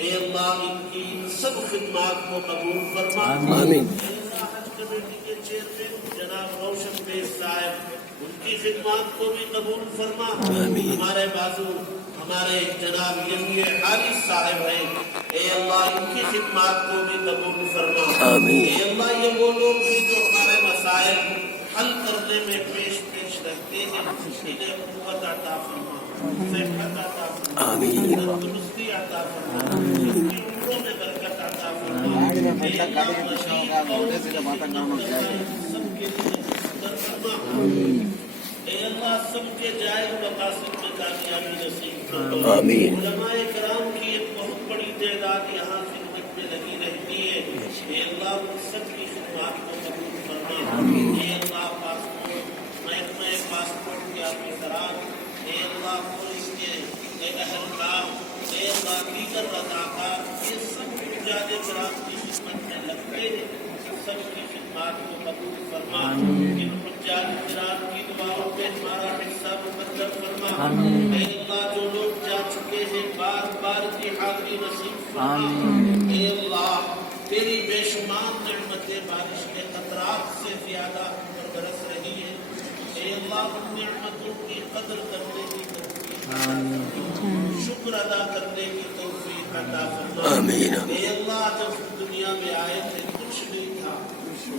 اے اللہ ان کی سب خدمات کو قبول فرما. آمین. اے اللہ حج کمیٹی کے چیئرمین جناب روشن بیگ صاحب ان کی خدمات کو بھی قبول فرما. آمین. ہمارے بازو ہمارے جناب یحییٰ حارث صاحب ہیں، اے اللہ ان کی خدمات کو بھی قبول فرما. آمین. اے اللہ یہ وہ لوگ ہیں جو ہمارے مسائل حل کرنے میں پیش رکھتے ہیں، انہیں قوت عطا فرما، صحت عطا فرما، آمین. تندرستی عطا فرما، ان کی عمروں میں برکت عطا فرما. اے اللہ مزید اور سب کے لیے مقدر فرما. اے اللہ سب کے جائز مقاصد میں کامیابی نصیب فرما. آمین. علماء کرام کی ایک بہت بڑی تعداد یہاں خدمت میں لگی رہتی ہے. اے اللہ ان سب کی خدمات کو قبول فرما. اے اللہ محکمہ پاسپورٹ کے آفیسران، اے اللہ پولیس کے اہلکار، اے اللہ دیگر رضاکار، یہ سب حجاج کرام کی خدمت میں لگتے ہیں، سب کی خدمات کو قبول فرما. ان حجاج کرام کی دعاؤں پہ ہمارا حصہ مقدر فرما. اے اللہ جو لوگ جا چکے ہیں بار بار کی حاضری نصیب فرما. اے اللہ تیری بے شمار نعمتیں بارش کے قطرات سے زیادہ برس رہی ہے. اے اللہ ان نعمتوں کی قدر کرنے کی توفیق، شکر ادا کرنے کی توفیق عطا فرما. آمین. اے اللہ جب دنیا میں آئے تھے کچھ نہیں تھا،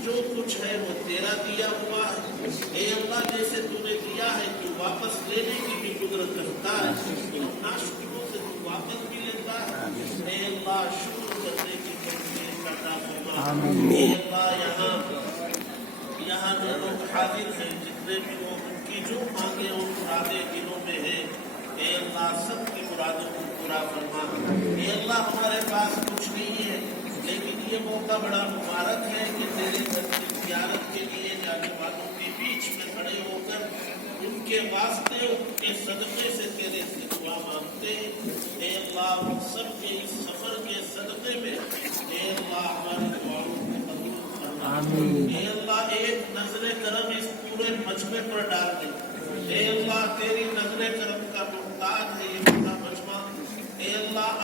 جو کچھ ہے وہ تیرا دیا ہوا ہے. اے اللہ جیسے تو نے دیا ہے تو واپس لینے کی بھی قدرت رکھتا ہے، ناشکروں سے تو واپس بھی لیتا ہے. اے اللہ شکر کرنے کی توفیق عطا فرما. اے اللہ یہاں جو لوگ حاضر ہیں، جتنے بھی لوگ ان کی جو مانگے اور مرادیں دلوں میں ہیں، اے اللہ سب کی مرادوں کو پورا فرما. اے اللہ ہمارے پاس کچھ نہیں ہے لیکن یہ موقع بڑا مبارک ہے کہ تیرے گھر کی زیارت کے لیے جانے والوں کے بیچ میں کھڑے ہو کر ان کے واسطے ان کے صدقے سے تیرے سے دعا مانگتے ہیں. اے اللہ ہم سب کے اس سفر کے صدقے میں اے اللہ ہماری دعاؤں کو قبول فرما. اے اللہ ایک نظر کرم اس پورے مجمع پر ڈال دے. اے اللہ تیری نظر کرم کا محتاج ہے یہ پورا مجمع. اے اللہ